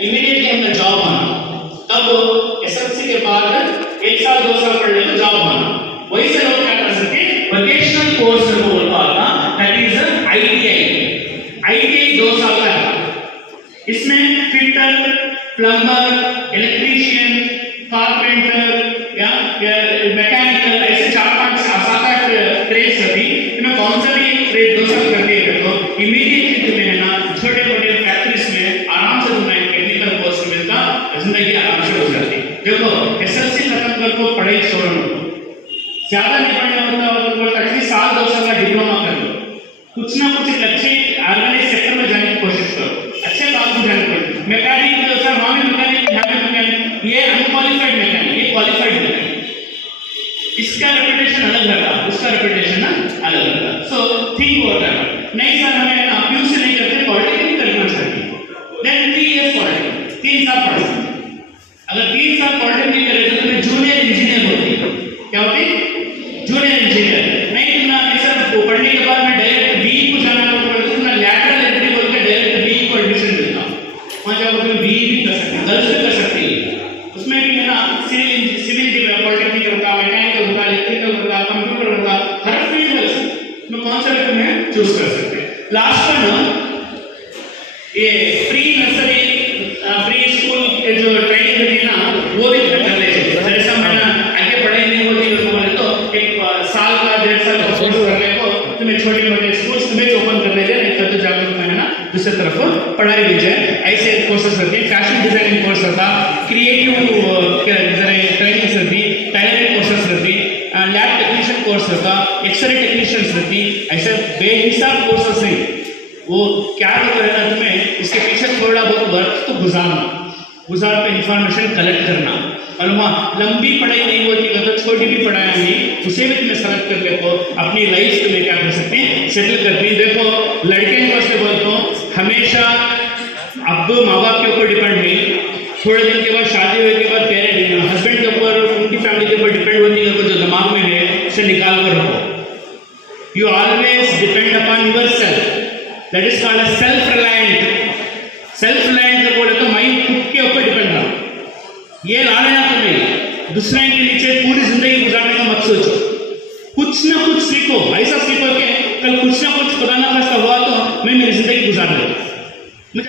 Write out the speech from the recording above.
Immediately हमने job माना, तब एसएससी के बाद 1 साल 2 साल पढ़ने को जॉब माना। वही से लोग क्या कर सकते हैं, वोकेशनल कोर्स को बोलता था, दैट इज आईटीआई 2 साल का है। इसमें फिटर, प्लम्बर, इलेक्ट्रीशियन, कारपेंटर या मैकेनिकल ऐसे 4-5 7-8 ट्रेड्स होती। तुम्हें कौन सा भी ट्रेड 2 साल करते हैं तो इमीडिएटली तुम्हें है ना छोटे मोटे फैक्ट्रीज में आराम से तुम्हें टेक्निकल कोर्स मिलता, जिंदगी आराम से हो जाती। देखो एसएससी खत्म कर को पढ़ाई छोड़ो, ज्यादा नहीं पढ़ना होता तो एटलीस्ट 1-2 साल का डिप्लोमा कर लो, कुछ ना कुछ एक अच्छे ऑर्गेनाइज सेक्टर में जाने की कोशिश करो, अच्छे काम को जाने पड़े। मैकेनिक सर मामी मैकेनिक ये अनक्वालिफाइड मैकेनिक, ये क्वालिफाइड मैकेनिक, इसका रेपुटेशन अलग रहता, उसका रेपुटेशन अलग रहता। So think about that. नहीं सर हमें ना पीयूसी नहीं करते, पॉलिटेक्निक करना चाहिए, देन 3 इयर्स पॉलिटेक्निक, 3 साल पढ़ सकते। अगर 3 साल पॉलिटेक्निक करे तो तुम्हें जूनियर इंजीनियर होती, क्या होती, जूनियर इंजीनियर। नहीं तुमने सर पढ़ने के बाद में डायरेक्ट बीई को जाना पड़ता, तुमने लैटरल एंट्री बोल के डायरेक्ट बीई को एडमिशन मिलता, वहाँ जाकर तुम बीई भी कर सकते, गर्ल्स भी कर सकती है। उसमें भी है ना सिविल पॉलिटेक्निक होता, मैकेनिकल होता, इलेक्ट्रिकल होता, कंप्यूटर होता, हर फील्ड है उसमें कौन सा भी तुम्हें चूज कर सकते। लास्ट में ये प्री नर्सरी प्री स्कूल के जो ट्रेनिंग होती है ना वो भी कर लेते। जैसा मैंने आगे पढ़ाई नहीं होती तो एक साल का 1.5 साल का कोर्स करने को तुम्हें छोटे मोटे स्कूल्स तुम्हें ओपन कर देते हैं, नहीं तो जाकर तुम्हें ना दूसरी तरफ पढ़ाई दी जाए। ऐसे कोर्सेस होते हैं, फैशन डिजाइनिंग कोर्स होता, क्रिएटिव ट्रेनिंग्स होती, टैलेंट कोर्सेस होती, लैब टेक्नीशियन कोर्स होता, एक्सरे टेक्नीशियंस होती, ऐसे बेहिसाब कोर्सेस हैं। वो क्या करना तुम्हें इसके पीछे थोड़ा बहुत वर्क तो गुजार पे इंफॉर्मेशन कलेक्ट करना, और वहाँ लंबी पढ़ाई नहीं होती तो छोटी भी पढ़ाई नहीं, उसे भी तुम्हें सेलेक्ट कर देखो, अपनी लाइफ तुम्हें क्या कर सकते हैं, सेटल करती है। देखो लड़के को से बोलता हूँ, हमेशा अब माँ बाप के ऊपर डिपेंड नहीं, थोड़े दिन के बाद शादी होने के बाद पेरेंट हस्बैंड के ऊपर, उनकी फैमिली के ऊपर डिपेंड होती है, जो दिमाग में है उसे निकाल कर रखो। You always depend upon your self, that is called self reliant. Self reliant का बोले तो माइंड खुद के ऊपर डिपेंड रहा, ये ला लेना तुम्हें, दूसरे के नीचे पूरी जिंदगी गुजारने का मत सोचो।